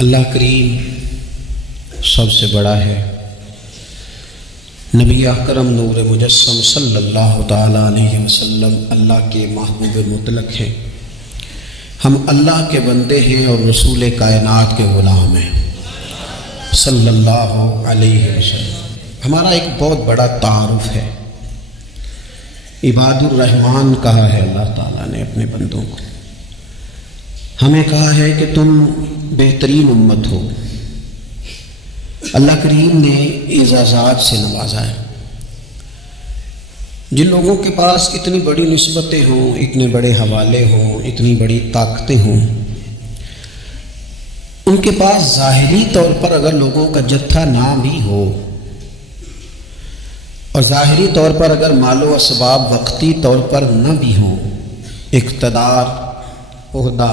اللہ کریم سب سے بڑا ہے۔ نبی اکرم نور مجسم صلی اللہ تعالیٰ علیہ وسلم اللہ کے محبوب مطلق ہیں۔ ہم اللہ کے بندے ہیں اور رسول کائنات کے غلام ہیں صلی اللہ علیہ وسلم۔ ہمارا ایک بہت بڑا تعارف ہے۔ عباد الرحمن کہا ہے اللہ تعالیٰ نے اپنے بندوں کو، ہمیں کہا ہے کہ تم بہترین امت ہو۔ اللہ کریم نے اعزازات سے نوازا ہے۔ جن لوگوں کے پاس اتنی بڑی نسبتیں ہوں، اتنے بڑے حوالے ہوں، اتنی بڑی طاقتیں ہوں، ان کے پاس ظاہری طور پر اگر لوگوں کا جتھا نہ بھی ہو اور ظاہری طور پر اگر مال و اسباب وقتی طور پر نہ بھی ہوں، اقتدار، عہدہ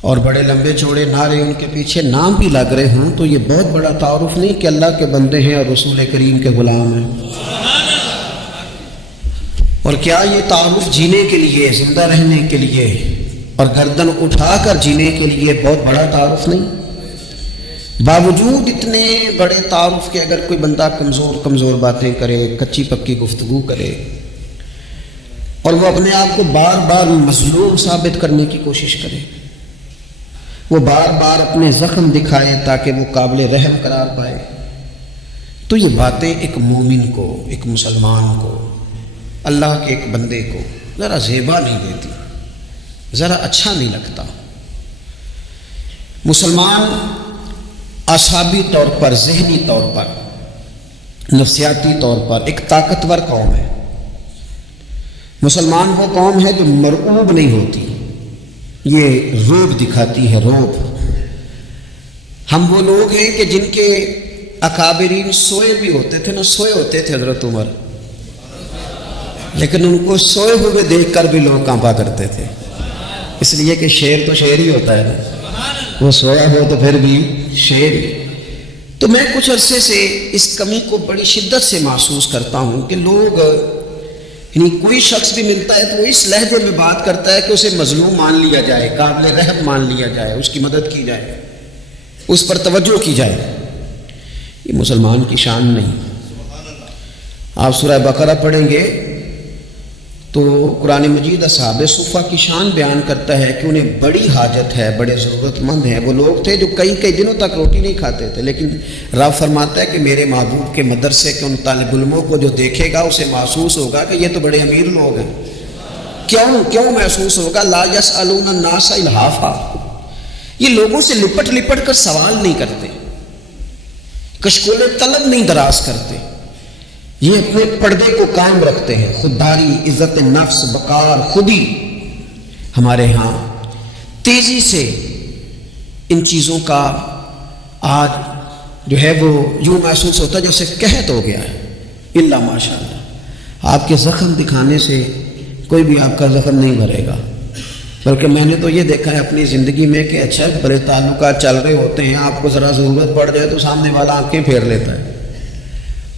اور بڑے لمبے چوڑے نعرے ان کے پیچھے نام بھی لگ رہے ہوں، تو یہ بہت بڑا تعارف نہیں کہ اللہ کے بندے ہیں اور رسول کریم کے غلام ہیں۔ اور کیا یہ تعارف جینے کے لیے، زندہ رہنے کے لیے اور گردن اٹھا کر جینے کے لیے بہت بڑا تعارف نہیں؟ باوجود اتنے بڑے تعارف کے اگر کوئی بندہ کمزور باتیں کرے، کچی پکی گفتگو کرے اور وہ اپنے آپ کو بار بار مظلوم ثابت کرنے کی کوشش کرے، وہ بار بار اپنے زخم دکھائے تاکہ وہ قابل رحم قرار پائے، تو یہ باتیں ایک مومن کو، ایک مسلمان کو، اللہ کے ایک بندے کو ذرا زیبا نہیں دیتی، ذرا اچھا نہیں لگتا۔ مسلمان اعصابی طور پر، ذہنی طور پر، نفسیاتی طور پر ایک طاقتور قوم ہے۔ مسلمان وہ قوم ہے جو مرعوب نہیں ہوتی، یہ روب دکھاتی ہے، روب۔ ہم وہ لوگ ہیں کہ جن کے اکابرین سوئے بھی ہوتے تھے، نہ سوئے ہوتے تھے حضرت عمر، لیکن ان کو سوئے ہوئے دیکھ کر بھی لوگ کانپا کرتے تھے، اس لیے کہ شیر تو شیر ہی ہوتا ہے نا، وہ سویا ہو تو پھر بھی شیر ہی۔ تو میں کچھ عرصے سے اس کمی کو بڑی شدت سے محسوس کرتا ہوں کہ لوگ، یعنی کوئی شخص بھی ملتا ہے تو وہ اس لہجے میں بات کرتا ہے کہ اسے مظلوم مان لیا جائے، قابل رحم مان لیا جائے، اس کی مدد کی جائے، اس پر توجہ کی جائے۔ یہ مسلمان کی شان نہیں۔ آپ سورہ بقرہ پڑھیں گے تو قرآن مجید اصحاب صفہ کی شان بیان کرتا ہے کہ انہیں بڑی حاجت ہے، بڑے ضرورت مند ہیں۔ وہ لوگ تھے جو کئی دنوں تک روٹی نہیں کھاتے تھے، لیکن رب فرماتا ہے کہ میرے محبوب کے مدرسے کے ان طالب علموں کو جو دیکھے گا اسے محسوس ہوگا کہ یہ تو بڑے امیر لوگ ہیں۔ کیوں محسوس ہوگا؟ لا یسألون الناس الحافا، یہ لوگوں سے لپٹ کر سوال نہیں کرتے، کشکول طلب نہیں دراز کرتے، یہ اپنے پردے کو قائم رکھتے ہیں۔ خودداری، عزت نفس، وقار، خودی ہمارے ہاں تیزی سے ان چیزوں کا آج جو ہے وہ یوں محسوس ہوتا ہے جیسے قحط ہو گیا ہے۔ الا ماشاء اللہ، آپ کے زخم دکھانے سے کوئی بھی آپ کا زخم نہیں بھرے گا، بلکہ میں نے تو یہ دیکھا ہے اپنی زندگی میں کہ اچھا بڑے تعلقات چل رہے ہوتے ہیں، آپ کو ذرا ضرورت پڑ جائے تو سامنے والا آنکھیں پھیر لیتا ہے،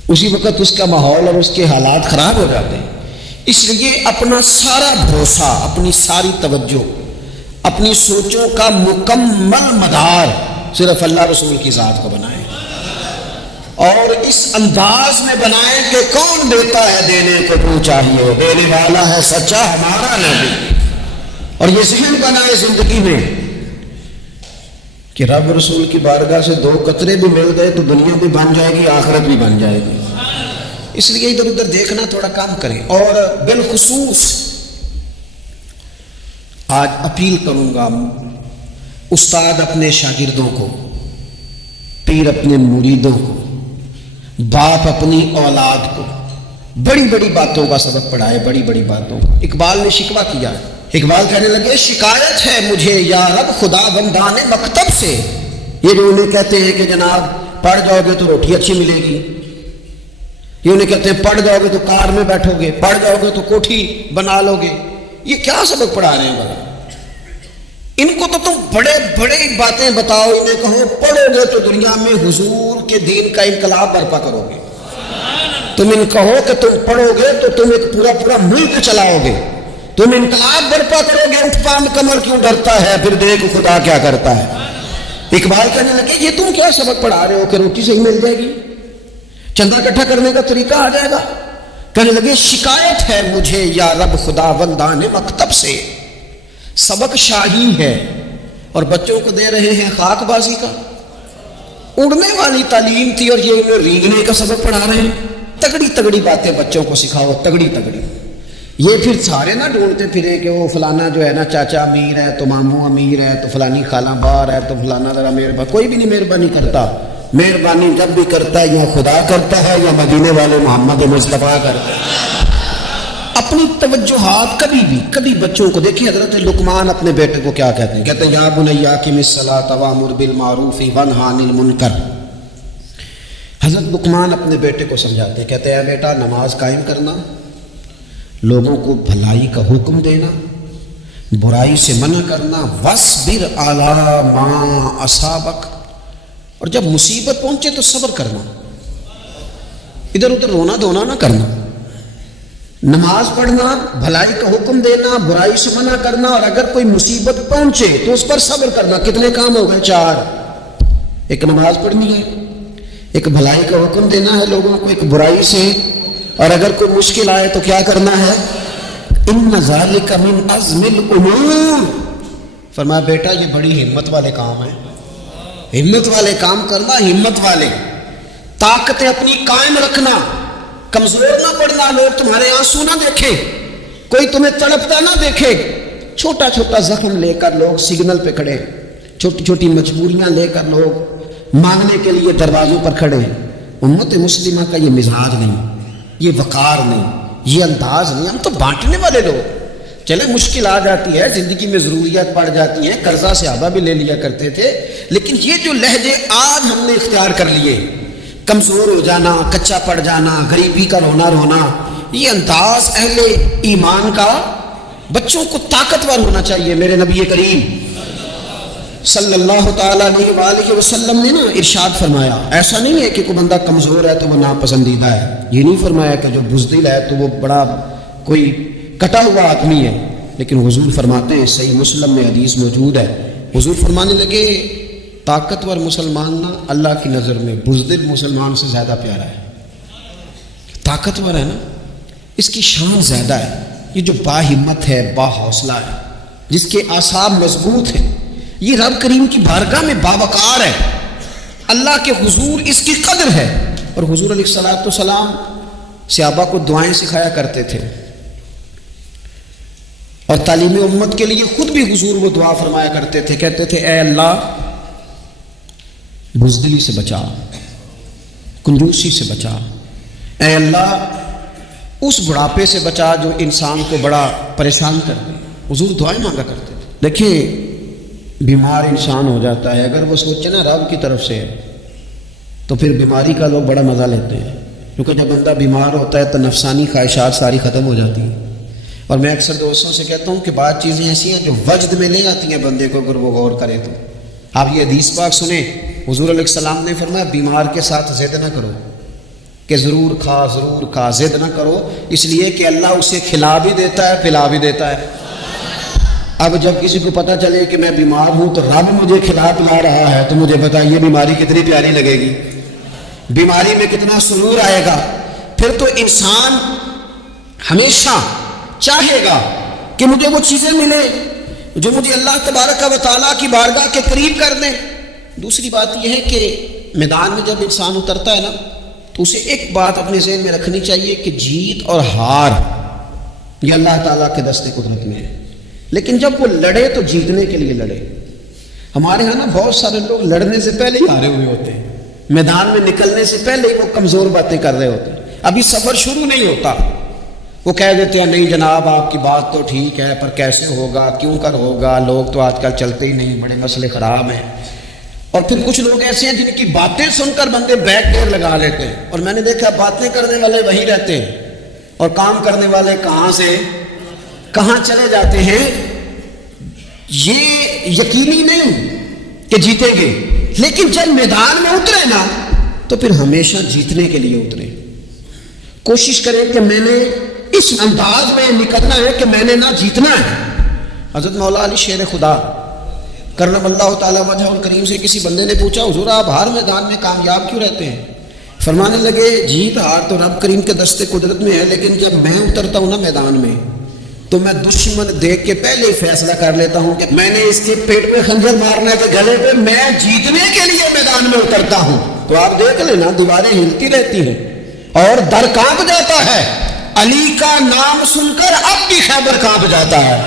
اسی وقت اس کا ماحول اور اس کے حالات خراب ہو جاتے ہیں۔ اس لیے اپنا سارا بھروسہ، اپنی ساری توجہ، اپنی سوچوں کا مکمل مدار صرف اللہ رسول کی ذات کو بنائیں، اور اس انداز میں بنائیں کہ کون دیتا ہے دینے کو تو چاہیے، دینے والا ہے سچا ہمارا نبی۔ اور یہ ذہن بنائے زندگی میں کہ رب رسول کی بارگاہ سے 2 قطرے بھی مل گئے تو دنیا بھی بن جائے گی، آخرت بھی بن جائے گی۔ اس لیے ادھر ادھر دیکھنا تھوڑا کم کریں۔ اور بالخصوص آج اپیل کروں گا، استاد اپنے شاگردوں کو، پیر اپنے مریدوں کو، باپ اپنی اولاد کو بڑی بڑی باتوں کا سبق پڑھائے، بڑی بڑی باتوں کا۔ اقبال نے شکوہ کیا، اقبال کہنے لگے شکایت ہے مجھے یا رب خدا بندان مکتب سے، یہ جو انہیں کہتے ہیں کہ جناب پڑھ جاؤ گے تو روٹی اچھی ملے گی، یہ انہیں کہتے ہیں پڑھ جاؤ گے تو کار میں بیٹھو گے، پڑھ جاؤ گے تو کوٹھی بنا لو گے، یہ کیا سبق پڑھا رہے ہیں بھلا؟ ان کو تو تم بڑے باتیں بتاؤ، انہیں کہو پڑھو گے تو دنیا میں حضور کے دین کا انقلاب برپا کرو گے، تم ان کہو کہ تم پڑھو گے تو تم ایک پورا ملک چلاؤ گے، تم انقلاب برپا کرو گے، اٹھ پا کمر کیوں ڈرتا ہے، پھر دیکھ خدا کیا کرتا ہے۔ اقبال کہنے لگے یہ تم کیا سبق پڑھا رہے ہو کہ روٹی سے ہی مل جائے گی، چندہ اکٹھا کرنے کا طریقہ آ جائے گا؟ کہنے لگے شکایت ہے مجھے یا رب خداوندان مکتب سے، سبق شاہی ہے اور بچوں کو دے رہے ہیں خاک بازی کا، اڑنے والی تعلیم تھی اور یہ انہیں ریگنے کا سبق پڑھا رہے ہیں۔ تگڑی تگڑی باتیں بچوں کو سکھاؤ، تگڑی تگڑی۔ یہ پھر سارے نہ ڈھونڈتے پھرے کہ وہ فلانا جو ہے نا چاچا امیر ہے تو ماموں امیر ہے تو فلانی خالہ بار ہے تو فلانا ذرا مہربان، کوئی بھی نہیں مہربانی کرتا۔ مہربانی جب بھی کرتا ہے یا خدا کرتا ہے یا مدینے والے محمد مصطفیٰ کرتے ہیں۔ اپنی توجہات کبھی بچوں کو دیکھیں، حضرت لقمان اپنے بیٹے کو کیا کہتے ہیں؟ کہتے ہیں یا بنی اقم الصلاۃ وامر بالمعروف وانہی عن المنکر۔ حضرت لقمان اپنے بیٹے کو سمجھاتے ہیں، کہتے ہیں اے بیٹا نماز قائم کرنا، لوگوں کو بھلائی کا حکم دینا، برائی سے منع کرنا، وَاصْبِرْ عَلَىٰ مَا أَصَابَكَ، اور جب مصیبت پہنچے تو صبر کرنا، ادھر ادھر رونا دھونا نہ کرنا، نماز پڑھنا، بھلائی کا حکم دینا، برائی سے منع کرنا، اور اگر کوئی مصیبت پہنچے تو اس پر صبر کرنا۔ کتنے کام ہو گئے؟ 4۔ ایک نماز پڑھنی ہے، ایک بھلائی کا حکم دینا ہے لوگوں کو، ایک برائی سے، اور اگر کوئی مشکل آئے تو کیا کرنا ہے؟ ان ذالک من عزم الامور۔ فرمایا بیٹا یہ بڑی ہمت والے کام ہیں، ہمت والے کام کرنا، ہمت والے، طاقتیں اپنی قائم رکھنا، کمزور نہ پڑنا، لوگ تمہارے آنسو نہ دیکھیں، کوئی تمہیں تڑپتا نہ دیکھے۔ چھوٹا چھوٹا زخم لے کر لوگ سگنل پہ کھڑے، چھوٹی چھوٹی مجبوریاں لے کر لوگ مانگنے کے لیے دروازوں پر کھڑے ہیں۔ امت مسلمہ کا یہ مزاج نہیں، یہ وقار نہیں، یہ انداز نہیں، ہم تو بانٹنے والے لوگ۔ چلے مشکل آ جاتی ہے، زندگی میں ضروریات پڑ جاتی ہیں، قرضہ صحابہ بھی لے لیا کرتے تھے، لیکن یہ جو لہجے آج ہم نے اختیار کر لیے، کمزور ہو جانا، کچا پڑ جانا، غریبی کا رونا رونا، یہ انداز اہل ایمان کا۔ بچوں کو طاقتور ہونا چاہیے۔ میرے نبی کریم صلی اللہ تعالیٰ علیہ وآلہ وسلم نے نا ارشاد فرمایا، ایسا نہیں ہے کہ کوئی بندہ کمزور ہے تو وہ ناپسندیدہ ہے، یہ نہیں فرمایا کہ جو بزدل ہے تو وہ بڑا کوئی کٹا ہوا آدمی ہے، لیکن حضور فرماتے ہیں، صحیح مسلم میں حدیث موجود ہے، حضور فرمانے لگے طاقتور مسلمان نا اللہ کی نظر میں بزدل مسلمان سے زیادہ پیارا ہے۔ طاقتور ہے نا، اس کی شان زیادہ ہے، یہ جو با ہمت ہے، با حوصلہ ہے، جس کے اعصاب مضبوط ہیں، یہ رب کریم کی بارگاہ میں باوقار ہے، اللہ کے حضور اس کی قدر ہے۔ اور حضور علیہ الصلوۃ والسلام صحابہ کو دعائیں سکھایا کرتے تھے، اور تعلیم امت کے لیے خود بھی حضور وہ دعا فرمایا کرتے تھے، کہتے تھے اے اللہ بزدلی سے بچا، کنجوسی سے بچا، اے اللہ اس بڑھاپے سے بچا جو انسان کو بڑا پریشان کر دے۔ حضور دعائیں مانگا کرتے تھے۔ دیکھیں بیمار انسان ہو جاتا ہے، اگر وہ سوچے نا رب کی طرف سے ہے تو پھر بیماری کا لوگ بڑا مزہ لیتے ہیں، کیونکہ جب بندہ بیمار ہوتا ہے تو نفسانی خواہشات ساری ختم ہو جاتی ہیں۔ اور میں اکثر دوستوں سے کہتا ہوں کہ بعض چیزیں ایسی ہیں جو وجد میں لے آتی ہیں بندے کو، اگر وہ غور کرے تو۔ آپ یہ حدیث پاک سنیں، حضور علیہ السلام نے فرمایا بیمار کے ساتھ ضد نہ کرو کہ ضرور کھا، ضد نہ کرو، اس لیے کہ اللہ اسے کھلا بھی دیتا ہے پلا بھی دیتا ہے۔ اب جب کسی کو پتہ چلے کہ میں بیمار ہوں تو رب مجھے کھلا پلا رہا ہے تو مجھے بتائیے بیماری کتنی پیاری لگے گی، بیماری میں کتنا سرور آئے گا۔ پھر تو انسان ہمیشہ چاہے گا کہ مجھے وہ چیزیں ملے جو مجھے اللہ تبارک و تعالیٰ کی بارگاہ کے قریب کر دیں۔ دوسری بات یہ ہے کہ میدان میں جب انسان اترتا ہے نا تو اسے ایک بات اپنے ذہن میں رکھنی چاہیے کہ جیت اور ہار یہ اللہ تعالیٰ کے دست قدرت میں ہے، لیکن جب وہ لڑے تو جیتنے کے لیے لڑے۔ ہمارے ہاں نا بہت سارے لوگ لڑنے سے پہلے ہی ہارے ہوئے ہوتے ہیں، میدان میں نکلنے سے پہلے ہی وہ کمزور باتیں کر رہے ہوتے ہیں، ابھی سفر شروع نہیں ہوتا، وہ کہہ دیتے ہیں نہیں جناب آپ کی بات تو ٹھیک ہے پر کیسے ہوگا، کیوں کر ہوگا، لوگ تو آج کل چلتے ہی نہیں، بڑے مسئلے خراب ہیں۔ اور پھر کچھ لوگ ایسے ہیں جن کی باتیں سن کر بندے بیک ڈیر لگا لیتے ہیں، اور میں نے دیکھا باتیں کرنے والے وہی رہتے ہیں اور کام کرنے والے کہاں سے کہاں چلے جاتے ہیں۔ یہ یقینی نہیں کہ جیتیں گے، لیکن جب میدان میں اترے نا تو پھر ہمیشہ جیتنے کے لیے اترے۔ کوشش کریں کہ میں نے اس انداز میں نکلنا ہے کہ میں نے نہ جیتنا ہے۔ حضرت مولا علی شیر خدا کرم اللہ تعالیٰ وجہ الکریم سے کسی بندے نے پوچھا حضور آپ ہر میدان میں کامیاب کیوں رہتے ہیں؟ فرمانے لگے جیت ہار تو رب کریم کے دستے قدرت میں ہے، لیکن جب میں اترتا ہوں نا میدان میں تو میں دشمن دیکھ کے پہلے ہی فیصلہ کر لیتا ہوں کہ میں نے اس کے پیٹ پہ خنجر مارنا ہے کہ گلے پہ، میں جیتنے کے لیے میدان میں اترتا ہوں۔ تو آپ دیکھ لینا دیواریں ہلتی رہتی ہیں اور در کانپ جاتا ہے، علی کا نام سن کر اب بھی خیبر کانپ جاتا ہے۔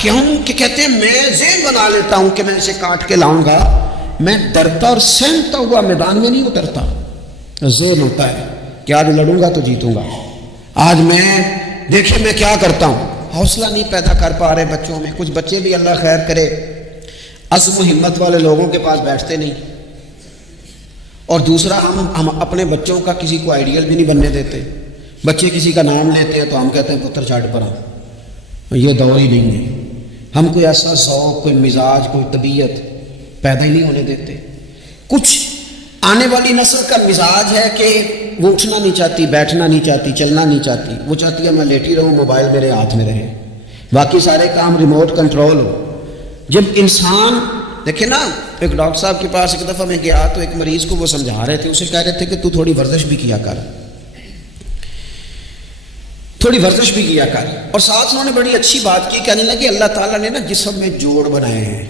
کیوں کہ کہتے ہیں میں ذہن بنا لیتا ہوں کہ میں اسے کاٹ کے لاؤں گا، میں ڈرتا اور سہمتا ہوا میدان میں نہیں اترتا۔ ذہن ہوتا ہے کہ آج لڑوں گا تو جیتوں گا، آج میں دیکھیں میں کیا کرتا ہوں۔ حوصلہ نہیں پیدا کر پا رہے بچوں میں، کچھ بچے بھی اللہ خیر کرے عزم و ہمت والے لوگوں کے پاس بیٹھتے نہیں، اور دوسرا ہم اپنے بچوں کا کسی کو آئیڈیل بھی نہیں بننے دیتے۔ بچے کسی کا نام لیتے ہیں تو ہم کہتے ہیں پتر چاٹ پر آ، یہ دور ہی نہیں ہے۔ ہم کوئی ایسا ذوق، کوئی مزاج، کوئی طبیعت پیدا ہی نہیں ہونے دیتے۔ کچھ آنے والی نسل کا مزاج ہے کہ وہ اٹھنا نہیں چاہتی، بیٹھنا نہیں چاہتی، چلنا نہیں چاہتی، وہ چاہتی ہے میں لیٹی رہوں، موبائل میرے ہاتھ میں رہے، باقی سارے کام ریموٹ کنٹرول ہو۔ جب انسان دیکھیں نا، ایک ڈاکٹر صاحب کے پاس ایک دفعہ میں گیا تو ایک مریض کو وہ سمجھا رہے تھے، اسے کہہ رہے تھے کہ تو تھوڑی ورزش بھی کیا کر، تھوڑی ورزش بھی کیا کر، اور ساتھ انہوں نے بڑی اچھی بات کی، کہنے لگے اللہ تعالیٰ نے نا جسم میں جوڑ بنائے ہیں،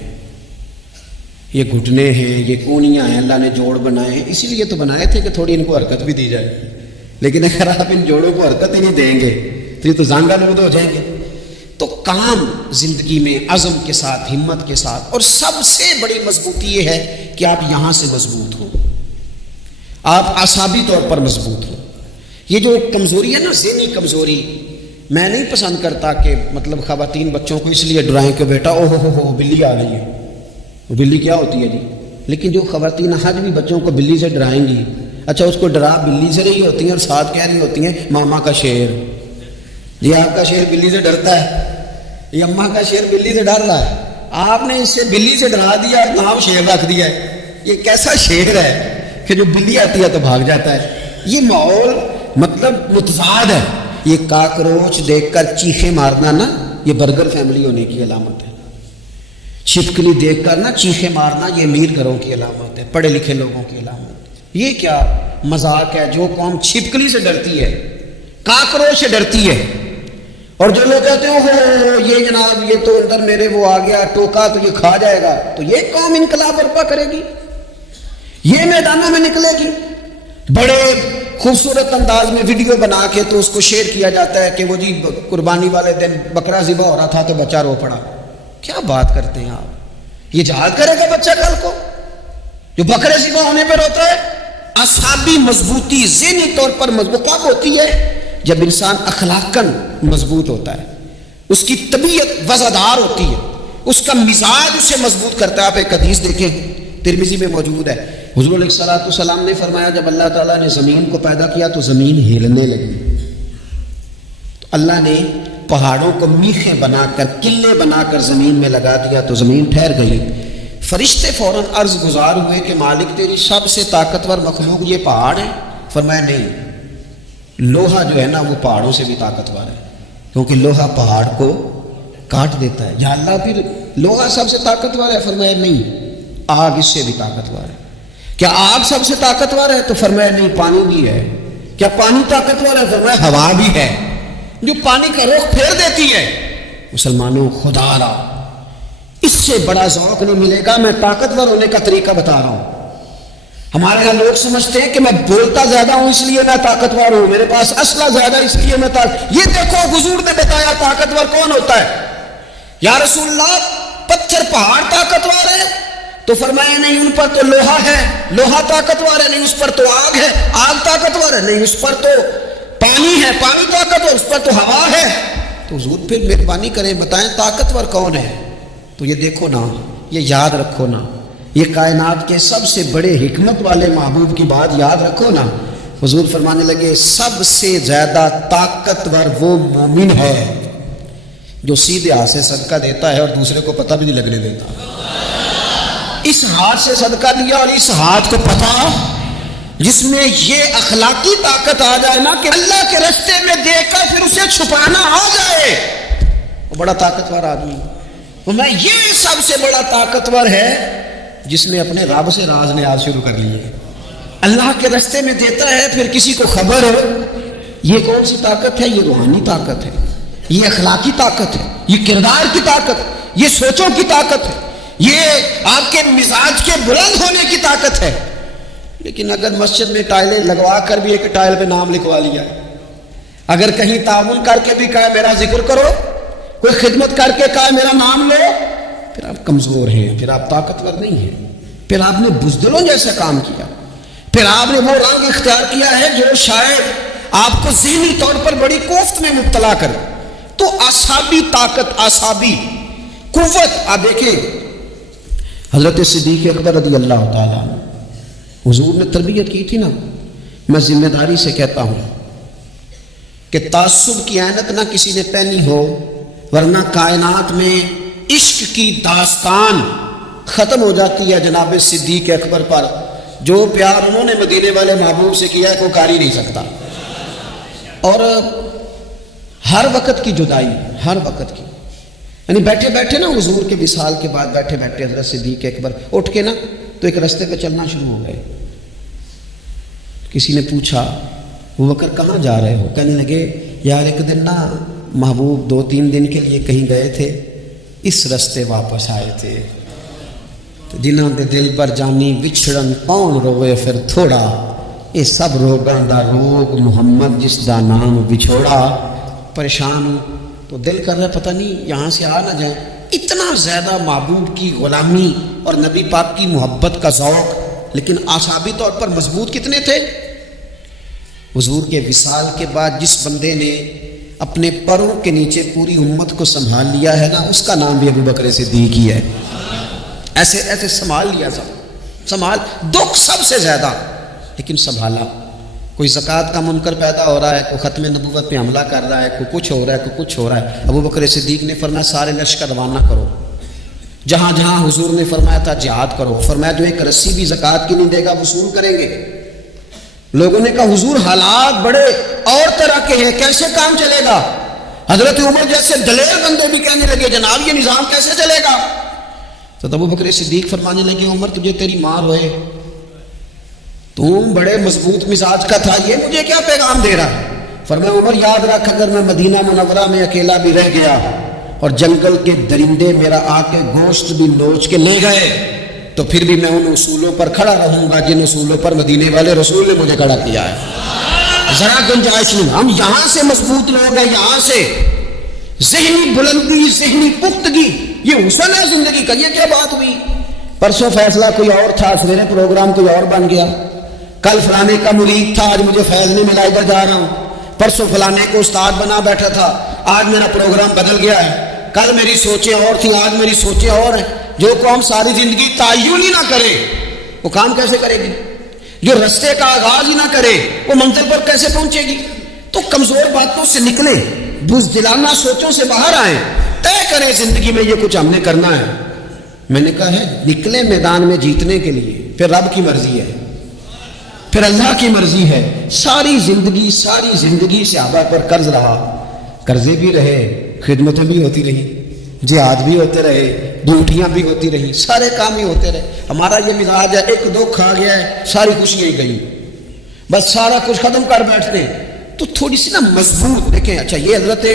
یہ گھٹنے ہیں، یہ کونیاں ہیں، اللہ نے جوڑ بنائے ہیں، اسی لیے تو بنائے تھے کہ تھوڑی ان کو حرکت بھی دی جائے، لیکن اگر آپ ان جوڑوں کو حرکت ہی نہیں دیں گے تو یہ تو زانگا لود ہو جائیں گے۔ تو کام زندگی میں عزم کے ساتھ، ہمت کے ساتھ، اور سب سے بڑی مضبوطی یہ ہے کہ آپ یہاں سے مضبوط ہوں، آپ اعصابی طور پر مضبوط ہوں۔ یہ جو کمزوری ہے نا، ذہنی کمزوری، میں نہیں پسند کرتا کہ مطلب خواتین بچوں کو اس لیے ڈرائیں کہ بیٹا او ہو بلی آ رہی ہے، وہ بلی کیا ہوتی ہے جی؟ لیکن جو خواتین آج بھی بچوں کو بلی سے ڈرائیں گی، اچھا اس کو ڈرا بلی سے رہی ہوتی ہیں اور ساتھ کہہ رہی ہوتی ہیں ماما کا شیر، جی آپ کا شیر بلی سے ڈرتا ہے، یہ اماں کا شیر بلی سے ڈر رہا ہے، آپ نے اسے بلی سے ڈرا دیا اور نام شیر رکھ دیا ہے۔ یہ کیسا شیر ہے کہ جو بلی آتی ہے تو بھاگ جاتا ہے؟ یہ ماحول مطلب متضاد ہے۔ یہ کاکروچ دیکھ کر چیخیں مارنا نا، یہ برگر فیملی ہونے کی علامت ہے۔ چھپکلی دیکھ کر نا چیخیں مارنا، یہ امیر گھروں کی علامت ہے، پڑھے لکھے لوگوں کی علامت۔ یہ کیا مذاق ہے؟ جو قوم چھپکلی سے ڈرتی ہے، کاکروچ سے ڈرتی ہے، اور جو لوگ کہتے ہیں اوہ یہ جناب یہ تو اندر میرے وہ آ گیا ٹوکا تو یہ کھا جائے گا، تو یہ قوم انقلاب برپا کرے گی، یہ میدانوں میں نکلے گی۔ بڑے خوبصورت انداز میں ویڈیو بنا کے تو اس کو شیئر کیا جاتا ہے کہ وہ جی قربانی والے دن بکرا ذبح ہو رہا تھا تو بچہ رو پڑا۔ کیا بات کرتے ہیں آپ؟ یہ جہاد کرے گا بچہ کل کو جو بکرے ذبح ہونے پہ روتا ہے؟ اعصابی مضبوطی، ذہنی طور پر مضبوط کب ہوتی ہے؟ جب انسان اخلاقاً مضبوط ہوتا ہے، اس کی طبیعت وزادار ہوتی ہے، اس کا مزاج اسے مضبوط کرتا ہے۔ آپ ایک حدیث دیکھیں، ترمذی میں موجود ہے، حضور علیہ الصلوۃ والسلام نے فرمایا جب اللہ تعالیٰ نے زمین کو پیدا کیا تو زمین ہلنے لگی، تو اللہ نے پہاڑوں کو میخیں بنا کر، قلعے بنا کر زمین میں لگا دیا تو زمین ٹھہر گئی۔ فرشتے فوراً عرض گزار ہوئے کہ مالک تیری سب سے طاقتور مخلوق یہ پہاڑ ہے؟ فرمایا نہیں، لوہا جو ہے نا وہ پہاڑوں سے بھی طاقتور ہے، کیونکہ لوہا پہاڑ کو کاٹ دیتا ہے۔ یا اللہ پھر لوہا سب سے طاقتور ہے؟ فرمایا نہیں، آگ اس سے بھی طاقتور ہے۔ کیا آگ سب سے طاقتور ہے؟ تو فرمایا نہیں، پانی بھی ہے۔ کیا پانی طاقتور ہے؟ فرمایا ہوا بھی ہے، جو پانی کا رخ پھیر دیتی ہے۔ مسلمانوں خدا را اس سے بڑا ذوق نہیں ملے گا۔ میں طاقتور ہونے کا طریقہ بتا رہا ہوں۔ ہمارے یہاں لوگ سمجھتے ہیں کہ میں بولتا زیادہ ہوں اس لیے میں طاقتور ہوں، میرے پاس اسلحہ زیادہ اس لیے میں یہ دیکھو حضور نے بتایا طاقتور کون ہوتا ہے۔ یا رسول اللہ پتھر پہاڑ طاقتور ہے؟ تو فرمایا نہیں، ان پر تو لوہا ہے، لوہا طاقتور ہے، نہیں اس پر تو آگ ہے، آگ طاقتور ہے، نہیں اس پر تو پانی ہے، پانی طاقتور، اس پر تو ہوا ہے۔ تو حضور پھر مہربانی کریں بتائیں طاقتور کون ہے؟ تو یہ دیکھو نا، یہ یاد رکھو نا، یہ کائنات کے سب سے بڑے حکمت والے محبوب کی بات یاد رکھو نا۔ حضور فرمانے لگے سب سے زیادہ طاقتور وہ مومن ہے جو سیدھے ہاتھ سے صدقہ دیتا ہے اور دوسرے کو پتہ بھی نہیں لگنے دیتا۔ اس ہاتھ سے صدقہ دیا اور اس ہاتھ کو پتہ، جس میں یہ اخلاقی طاقت آ جائے نا کہ اللہ کے راستے میں دیکھ کر پھر اسے چھپانا آ جائے، وہ بڑا طاقتور آدمی۔ میں یہ سب سے بڑا طاقتور ہے جس نے اپنے رب سے راز نیاز شروع کر لیے، اللہ کے راستے میں دیتا ہے، پھر کسی کو خبر ہو۔ یہ کون سی طاقت ہے؟ یہ روحانی طاقت ہے، یہ اخلاقی طاقت ہے، یہ کردار کی طاقت ہے، یہ سوچوں کی طاقت ہے، یہ آپ کے مزاج کے بلند ہونے کی طاقت ہے۔ لیکن اگر مسجد میں ٹائلیں لگوا کر بھی ایک ٹائل پہ نام لکھوا لیا، اگر کہیں تعاون کر کے بھی کہا میرا ذکر کرو، کوئی خدمت کر کے کہا میرا نام لو، پھر آپ کمزور ہیں، پھر آپ طاقتور نہیں ہیں، پھر آپ نے بزدلوں جیسا کام کیا، پھر آپ نے وہ رنگ اختیار کیا ہے جو شاید آپ کو ذہنی طور پر بڑی کوفت میں مبتلا کرے۔ تو اعصابی طاقت، اعصابی قوت، آپ دیکھیں حضرت صدیق اکبر رضی اللہ تعالیٰ عنہ، حضور نے تربیت کی تھی نا۔ میں ذمہ داری سے کہتا ہوں کہ تعصب کی عینت نہ کسی نے پہنی ہو، ورنہ کائنات میں عشق کی داستان ختم ہو جاتی ہے جناب صدیق اکبر پر۔ جو پیار انہوں نے مدینے والے محبوب سے کیا ہے کوئی کر ہی نہیں سکتا۔ اور ہر وقت کی جدائی، ہر وقت کی، یعنی بیٹھے بیٹھے نا حضور کے وصال کے بعد بیٹھے بیٹھے حضرت صدیق اکبر اٹھ کے نا تو ایک رستے پہ چلنا شروع ہو گئے۔ کسی نے پوچھا ابوبکر کہاں جا رہے ہو؟ کہنے لگے یار ایک دن نا محبوب 2-3 دن کے لیے کہیں گئے تھے، اس رستے واپس آئے تھے، تو جنہاں دے دل پر جانی وچھڑن کون روے پھر تھوڑا، یہ سب روگاں دا روگ محمد جس دا نام وچھوڑا۔ پریشان ہوں تو دل کر رہا ہے پتہ نہیں یہاں سے آ نہ جائیں۔ اتنا زیادہ محبوب کی غلامی اور نبی پاک کی محبت کا ذوق، لیکن اعصابی طور پر مضبوط کتنے تھے؟ حضور کے وصال کے بعد جس بندے نے اپنے پروں کے نیچے پوری امت کو سنبھال لیا ہے نا، اس کا نام بھی ابوبکر صدیق ہی ہے۔ ایسے ایسے سنبھال لیا، سب سنبھال، دکھ سب سے زیادہ لیکن سنبھالا۔ کوئی زکوٰۃ کا منکر پیدا ہو رہا ہے، کوئی ختم نبوت پہ حملہ کر رہا ہے، کوئی کچھ ہو رہا ہے، کوئی کچھ ہو رہا ہے، ابوبکر صدیق نے فرمایا سارے لشکر روانہ کرو، جہاں جہاں حضور نے فرمایا تھا جہاد کرو۔ فرمایا جو ایک رسی بھی زکوٰۃ کی نہیں دے گا وصول کریں گے۔ لوگوں نے کہا حضور حالات بڑے اور طرح کے ہیں، کیسے کام چلے گا؟ حضرت عمر جیسے دلیر بندے بھی کہنے لگے جناب یہ نظام کیسے چلے گا؟ تو ابوبکر صدیق فرمانے لگے عمر تجھے تیری ماں روئے، تم بڑے مضبوط مزاج کا تھا، یہ مجھے کیا پیغام دے رہا ہے؟ فرمایا عمر یاد رکھ اگر میں مدینہ منورہ میں اکیلا بھی رہ گیا اور جنگل کے درندے میرا آ کے گوشت بھی نوچ کے لے گئے تو پھر بھی میں ان اصولوں پر کھڑا رہوں گا جن اصولوں پر مدینے والے رسول نے مجھے کھڑا کیا ہے۔ ذرا گنجائش نہیں، ہم یہاں سے مضبوط لوگ ہیں، یہاں سے ذہنی بلندی، ذہنی پختگی، یہ حسن ہے زندگی کا۔ یہ کیا بات ہوئی؟ پرسوں فیصلہ کوئی اور تھا، سویرے پروگرام کوئی اور بن گیا، کل فلانے کا مرید تھا، آج مجھے فیض نہیں ملا ادھر جا رہا ہوں، پرسوں فلانے کو استاد بنا بیٹھا تھا، آج میرا پروگرام بدل گیا ہے، کل میری سوچیں اور تھیں، آج میری سوچیں اور ہیں۔ جو قوم ساری زندگی تعین ہی نہ کرے وہ کام کیسے کرے گی؟ جو رستے کا آغاز ہی نہ کرے وہ منزل پر کیسے پہنچے گی؟ تو کمزور باتوں سے نکلیں، بزدلانہ سوچوں سے باہر آئیں، طے کریں زندگی میں یہ کچھ ہم نے کرنا ہے۔ میں نے کہا ہے نکلے میدان میں جیتنے کے لیے، پھر رب کی مرضی ہے، پھر اللہ کی مرضی ہے۔ ساری زندگی صحابہ پر قرض رہا، قرضے بھی رہے، خدمتیں بھی ہوتی رہی، جہاد بھی ہوتے رہے، ڈیوٹیاں بھی ہوتی رہی، سارے کام ہی ہوتے رہے۔ ہمارا یہ مزاج ہے ایک دکھ آ گیا ہے ساری خوشیاں ہی گئی، بس سارا کچھ ختم کر بیٹھتے ہیں۔ تو تھوڑی سی نا مضبوط دیکھیں۔ اچھا یہ حضرت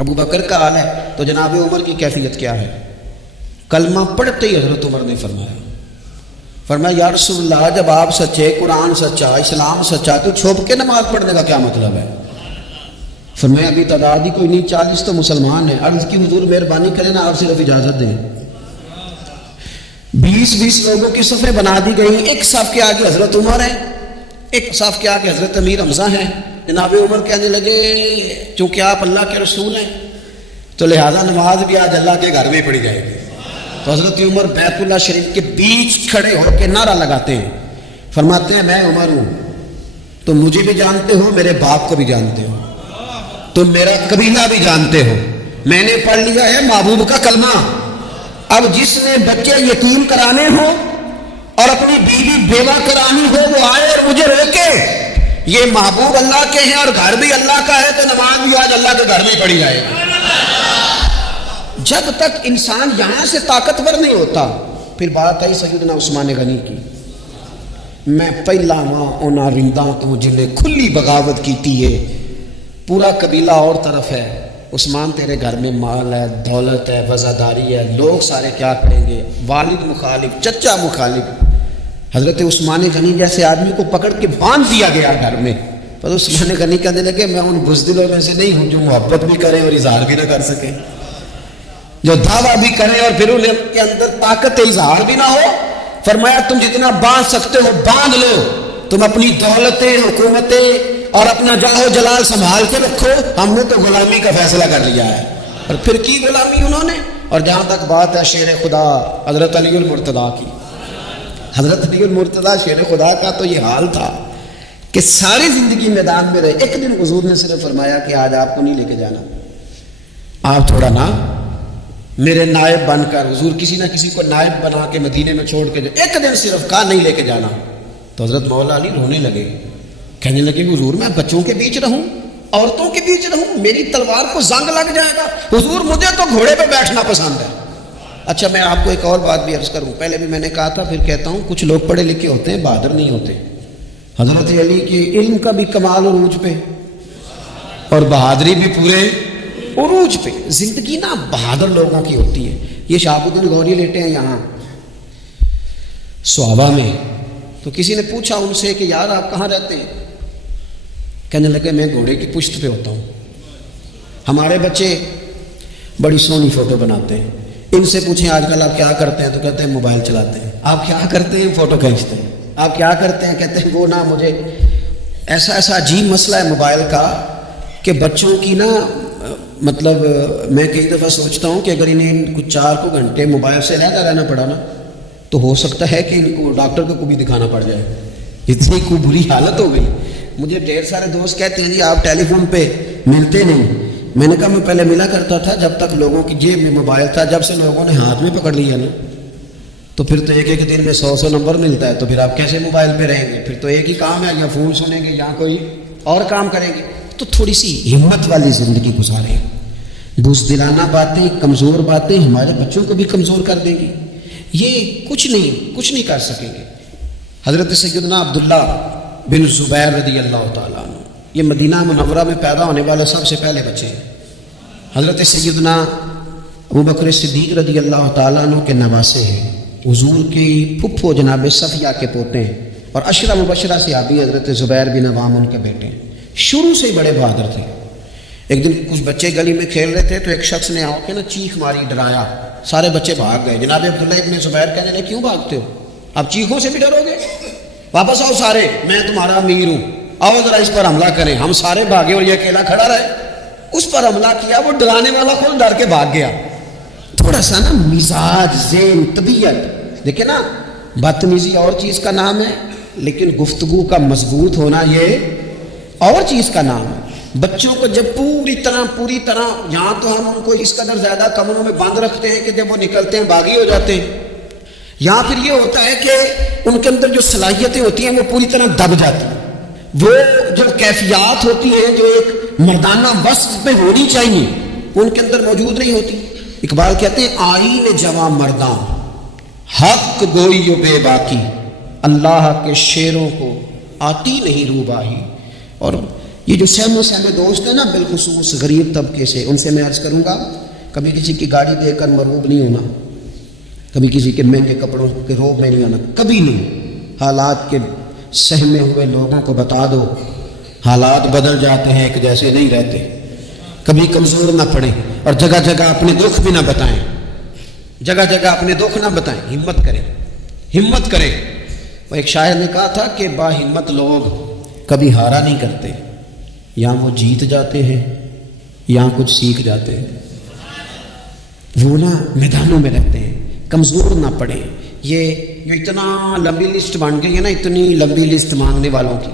ابوبکر کا حال ہے تو جناب عمر کی کیفیت کیا ہے؟ کلمہ پڑھتے ہی حضرت عمر نے فرمایا یا رسول اللہ جب آپ سچے، قرآن سچا، اسلام سچا، تو چھپ کے نماز پڑھنے کا کیا مطلب ہے؟ فرمایا ابھی تعداد ہی کوئی نہیں، 40 تو مسلمان ہیں۔ عرض کی حضور مہربانی کریں نا آپ صرف اجازت دیں۔ 20 لوگوں کی صفیں بنا دی گئی، ایک صف کے آگے حضرت عمر ہیں، ایک صف کے آگے حضرت امیر حمزہ ہیں۔ جناب عمر کہنے لگے چونکہ آپ اللہ کے رسول ہیں تو لہذا نماز بھی آج اللہ کے گھر میں پڑھی جائے گی۔ تو حضرت عمر بیت اللہ شریف کے بیچ کھڑے ہو کے نعرہ لگاتے ہیں، فرماتے ہیں میں عمر ہوں، تم مجھے بھی جانتے ہو، میرے باپ کو بھی جانتے ہو، تم میرا قبیلہ بھی جانتے ہو، میں نے پڑھ لیا ہے محبوب کا کلمہ۔ اب جس نے بچے یتیم کرانے ہو اور اپنی بیوی بیوہ کرانی ہو وہ آئے اور مجھے روکے، یہ محبوب اللہ کے ہیں اور گھر بھی اللہ کا ہے تو نماز بھی آج اللہ کے گھر میں پڑھی جائے۔ جب تک انسان یہاں سے طاقتور نہیں ہوتا، پھر بات آئی سیدنا عثمان غنی کی، میں پہلا ماں اونا رنداں تو جنہیں کھلی بغاوت کیتی ہے، پورا قبیلہ اور طرف ہے، عثمان تیرے گھر میں مال ہے، دولت ہے، وزاداری ہے، لوگ سارے کیا کریں گے، والد مخالف، چچا مخالف، حضرت عثمان غنی جیسے آدمی کو پکڑ کے باندھ دیا گیا گھر میں۔ پر عثمان غنی کہنے لگے میں ان بزدلوں میں سے نہیں ہوں جو محبت بھی کریں اور اظہار بھی نہ کر سکیں، جو دعویٰ بھی کریں اور پھر ان کے اندر طاقت اظہار بھی نہ ہو۔ فرمایا تم جتنا باندھ سکتے ہو باندھ لو، تم اپنی دولتیں، حکومتیں اور اپنا جاہ و جلال سنبھال کے رکھو، ہم نے تو غلامی کا فیصلہ کر لیا ہے۔ اور پھر کی غلامی انہوں نے۔ اور جہاں تک بات ہے شیر خدا حضرت علی المرتضیٰ کی، حضرت علی المرتضیٰ شیر خدا کا تو یہ حال تھا کہ ساری زندگی میدان میں رہے۔ ایک دن حضور نے صرف فرمایا کہ آج آپ کو نہیں لے کے جانا، آپ تھوڑا نا میرے نائب بن کر، حضور کسی نہ کسی کو نائب بنا کے مدینے میں چھوڑ کے جائے، ایک دن صرف کہا نہیں لے کے جانا۔ تو حضرت مولا علی رونے لگے، کہنے لگے حضور میں بچوں کے بیچ رہوں، عورتوں کے بیچ رہوں، میری تلوار کو زنگ لگ جائے گا، حضور مجھے تو گھوڑے پہ بیٹھنا پسند ہے۔ اچھا میں آپ کو ایک اور بات بھی عرض کروں، پہلے بھی میں نے کہا تھا پھر کہتا ہوں، کچھ لوگ پڑھے لکھے ہوتے ہیں بہادر نہیں ہوتے۔ حضرت علی کے علم کا بھی کمال عروج پہ اور بہادری بھی پورے عروج پہ۔ زندگی نا بہادر لوگوں کی ہوتی ہے۔ یہ شہاب الدین غوری لیٹے ہیں یہاں صحابہ میں، تو کسی نے پوچھا ان سے کہ یار آپ کہاں رہتے ہیں؟ کہنے لگے میں گھوڑے کی پشت پہ ہوتا ہوں، ہمارے بچے بڑی سونی فوٹو بناتے ہیں، ان سے پوچھیں آج کل آپ کیا کرتے ہیں تو کہتے ہیں موبائل چلاتے ہیں۔ آپ کیا کرتے ہیں؟ فوٹو کھینچتے ہیں۔ آپ کیا کرتے ہیں؟ کہتے ہیں وہ نا مجھے ایسا عجیب مسئلہ ہے موبائل کا کہ بچوں کی نا مطلب میں کئی دفعہ سوچتا ہوں کہ اگر انہیں کچھ 4 گھنٹے موبائل سے علیحدہ رہنا پڑا نا تو ہو سکتا ہے کہ ان کو ڈاکٹر کو بھی دکھانا پڑ جائے، اتنی کو بری حالت ہو گئی۔ مجھے ڈھیر سارے دوست کہتے ہیں جی آپ ٹیلی فون پہ ملتے نہیں۔ میں نے کہا میں پہلے ملا کرتا تھا جب تک لوگوں کی جیب میں موبائل تھا، جب سے لوگوں نے ہاتھ میں پکڑ لیا نا تو پھر تو ایک دن میں 100 نمبر ملتا ہے، تو پھر آپ کیسے موبائل پہ رہیں گے؟ پھر تو ایک ہی کام ہے، یا فون سنیں گے یا کوئی اور کام کریں گے۔ تو تھوڑی سی ہمت والی زندگی گزاریں۔ بزدلانہ باتیں، کمزور باتیں ہمارے بچوں کو بھی کمزور کر دیں گی، یہ کچھ نہیں کر سکیں گے۔ حضرت سیدنا عبداللہ بن زبیر رضی اللہ تعالیٰ عنہ، یہ مدینہ منورہ میں پیدا ہونے والے سب سے پہلے بچے ہیں۔ حضرت سیدنا ابوبکر صدیق رضی اللہ تعالیٰ عنہ کے نواسے ہیں، حضور کی پھپھو جناب صفیہ کے پوتے ہیں، اور عشرہ مبشرہ صحابی حضرت زبیر بن عوام ان کے بیٹے ہیں۔ شروع سے ہی بڑے بہادر تھے۔ ایک دن کچھ بچے گلی میں کھیل رہے تھے تو ایک شخص نے آ کے نا چیخ ماری، ڈرایا، سارے بچے بھاگ گئے۔ جناب عبداللہ ابن زبیر کہنے لگے کیوں بھاگتے ہو؟ آپ چیخوں سے بھی ڈرو گے؟ واپس آؤ سارے، میں تمہارا امیر ہوں، آؤ ذرا اس پر حملہ کریں۔ ہم سارے بھاگے اور یہ اکیلا کھڑا رہے۔ اس پر حملہ کیا، وہ ڈرانے والا خود ڈر کے بھاگ گیا۔ تھوڑا سا نا مزاج، ذہن، طبیعت، دیکھیں نا بدتمیزی اور چیز کا نام ہے، لیکن گفتگو کا مضبوط ہونا یہ اور چیز کا نام ہے۔ بچوں کو جب پوری طرح یہاں تو ہم ان کو اس قدر زیادہ کمروں میں بند رکھتے ہیں کہ جب وہ نکلتے ہیں باغی ہو جاتے ہیں، یہاں پھر یہ ہوتا ہے کہ ان کے اندر جو صلاحیتیں ہوتی ہیں وہ پوری طرح دب جاتی ہیں، وہ جو کیفیات ہوتی ہیں جو ایک مردانہ وصف پہ ہونی چاہیے وہ ان کے اندر موجود نہیں ہوتی۔ اقبال کہتے ہیں آئین جواں مرداں حق گوئی و بے باکی، اللہ کے شیروں کو آتی نہیں روباہی۔ اور یہ جو سہمے دوست ہیں نا بالخصوص غریب طبقے سے، ان سے میں عرض کروں گا کبھی کسی کی گاڑی دے کر مروب نہیں ہونا، کبھی کسی کے مہنگے کپڑوں کے روب میں نہیں آنا، کبھی نہیں۔ حالات کے سہمے ہوئے لوگوں کو بتا دو حالات بدل جاتے ہیں، ایک جیسے نہیں رہتے۔ کبھی کمزور نہ پڑیں اور جگہ جگہ اپنے دکھ بھی نہ بتائیں، جگہ جگہ اپنے دکھ نہ بتائیں، ہمت کریں۔ وہ ایک شاعر نے کہا تھا کہ با ہمت لوگ کبھی ہارا نہیں کرتے، یا وہ جیت جاتے ہیں یا کچھ سیکھ جاتے ہیں۔ وہ نا میدانوں میں رہتے ہیں، کمزور نہ پڑیں۔ یہ جو اتنا لمبی لسٹ بن گئی ہے نا، اتنی لمبی لسٹ مانگنے والوں کی،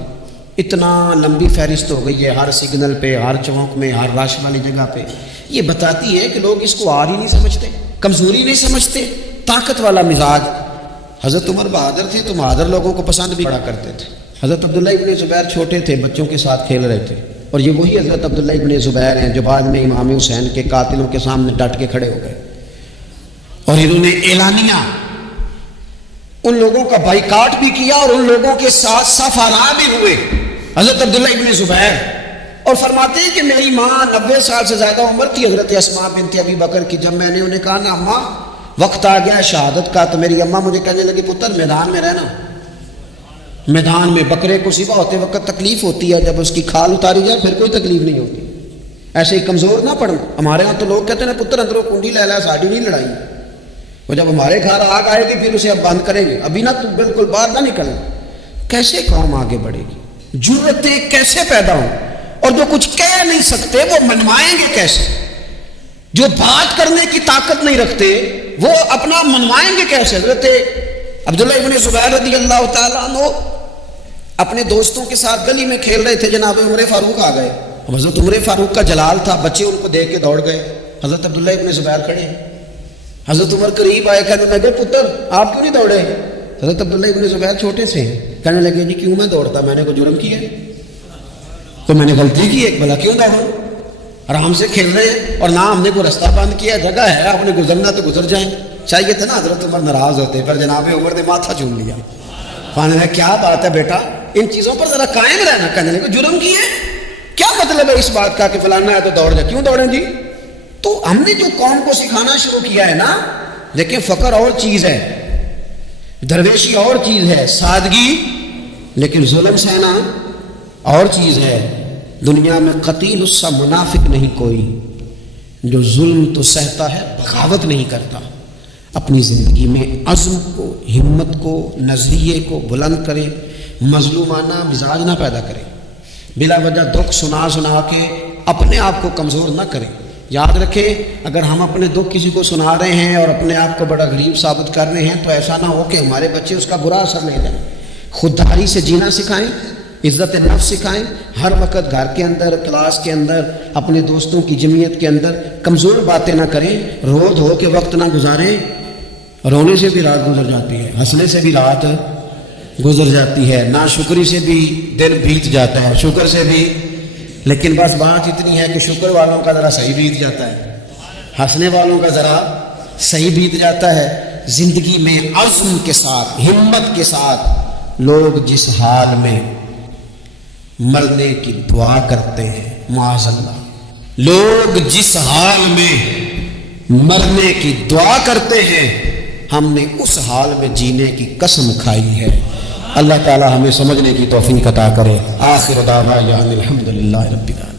اتنا لمبی فہرست ہو گئی ہے ہر سگنل پہ، ہر چوک میں، ہر رش والی جگہ پہ، یہ بتاتی ہے کہ لوگ اس کو آر ہی نہیں سمجھتے، کمزوری نہیں سمجھتے، طاقت والا مزاج۔ حضرت عمر بہادر تھے تو بہادر لوگوں کو پسند بھی بڑا کرتے تھے۔ حضرت عبداللہ ابن زبیر چھوٹے تھے، بچوں کے ساتھ کھیل رہے تھے، اور یہ وہی حضرت عبداللہ ابن زبیر ہیں جو بعد میں امام حسین کے قاتلوں کے سامنے ڈٹ کے کھڑے ہو گئے اور انہوں نے اعلانیہ ان لوگوں کا بائیکاٹ بھی کیا اور ان لوگوں کے ساتھ صف آرا بھی ہوئے حضرت عبداللہ ابن زبیر، اور فرماتے ہیں کہ میری ماں 90 سال سے زیادہ عمر تھی حضرت اسماء بنت ابی بکر کی، جب میں نے انہیں کہا نا اماں وقت آ گیا شہادت کا، تو میری اماں مجھے کہنے لگی پتر میدان میں رہنا، میدان میں بکرے کو ذبح ہوتے وقت تکلیف ہوتی ہے، جب اس کی کھال اتاری جائے پھر کوئی تکلیف نہیں ہوتی، ایسے ہی کمزور نہ پڑنا۔ ہمارے ہاں تو لوگ کہتے ہیں پتر اندروں کنڈی لے لا ساڑی نہیں لڑائی، وہ جب ہمارے گھر آگ آئے گی پھر اسے اب بند کریں گے، ابھی نہ تو بالکل باہر نہ نکلنا۔ کیسے قوم آگے بڑھے گی؟ جرتیں کیسے پیدا ہوں؟ اور جو کچھ کہہ نہیں سکتے وہ منوائیں گے کیسے؟ جو بات کرنے کی طاقت نہیں رکھتے وہ اپنا منوائیں گے کیسے؟ حضرت عبداللہ ابن زبیر رضی اللہ تعالیٰ عنہ اپنے دوستوں کے ساتھ گلی میں کھیل رہے تھے، جناب عمر فاروق آ گئے، حضرت عمر فاروق کا جلال تھا، بچے ان کو دیکھ کے دوڑ گئے، حضرت عبداللہ ابن زبیر کھڑے ہیں، حضرت عمر قریب آئے، کہنے لگے پتر آپ کیوں نہیں دوڑے؟ حضرت عبداللہ ابن زبیر چھوٹے سے ہیں، کہنے لگے جی کیوں میں دوڑتا، میں نے کوئی جرم کیا ہے؟ تو میں نے غلطی کی ہے، بھلا کیوں دوڑوں؟ آرام سے کھیل رہے ہیں اور نہ ہم نے کوئی رستہ بند کیا، جگہ ہے آپ نے گزرنا تو گزر جائیں۔ چاہیے تھا نا حضرت عمر ناراض ہوتے، پر جناب عمر نے ماتھا چوم لیا، کہنے لگا کیا بات ہے بیٹا، ان چیزوں پر ذرا قائم رہنا، کہنے لگے جرم کیے، کیا مطلب ہے اس بات کا کہ فلانا ہے تو دوڑ جائے، کیوں دوڑیں جی؟ تو ہم نے جو قوم کو سکھانا شروع کیا ہے نا، دیکھیں فقر اور چیز ہے، درویشی اور چیز ہے، سادگی، لیکن ظلم سہنا اور چیز ہے۔ دنیا میں قتیل اس سا منافق نہیں کوئی جو ظلم تو سہتا ہے بغاوت نہیں کرتا، اپنی زندگی میں عزم کو، ہمت کو، نظریے کو بلند کرے، مظلومانہ مزاج نہ پیدا کرے، بلا وجہ دکھ سنا سنا کے اپنے آپ کو کمزور نہ کرے۔ یاد رکھیں اگر ہم اپنے دکھ کسی کو سنا رہے ہیں اور اپنے آپ کو بڑا غریب ثابت کر رہے ہیں تو ایسا نہ ہو کہ ہمارے بچے اس کا برا اثر لے جائیں۔ خودداری سے جینا سکھائیں، عزت نفس سکھائیں، ہر وقت گھر کے اندر، کلاس کے اندر، اپنے دوستوں کی جمعیت کے اندر کمزور باتیں نہ کریں، رو دھو کے وقت نہ گزاریں، رونے سے بھی رات گزر جاتی ہے، ہنسنے سے بھی رات گزر جاتی ہے، ناشکری سے بھی دن بیت جاتا ہے، شکر سے بھی، لیکن بس بات اتنی ہے کہ شکر والوں کا ذرا صحیح بیت جاتا ہے، ہنسنے والوں کا ذرا صحیح بیت جاتا ہے۔ زندگی میں عزم کے ساتھ، ہمت کے ساتھ لوگ جس حال میں مرنے کی دعا کرتے ہیں، معاذ اللہ، لوگ جس حال میں مرنے کی دعا کرتے ہیں ہم نے اس حال میں جینے کی قسم کھائی ہے۔ اللہ تعالی ہمیں سمجھنے کی توفیق عطا کرے۔ آخر دعوانا الحمدللہ رب العالمین۔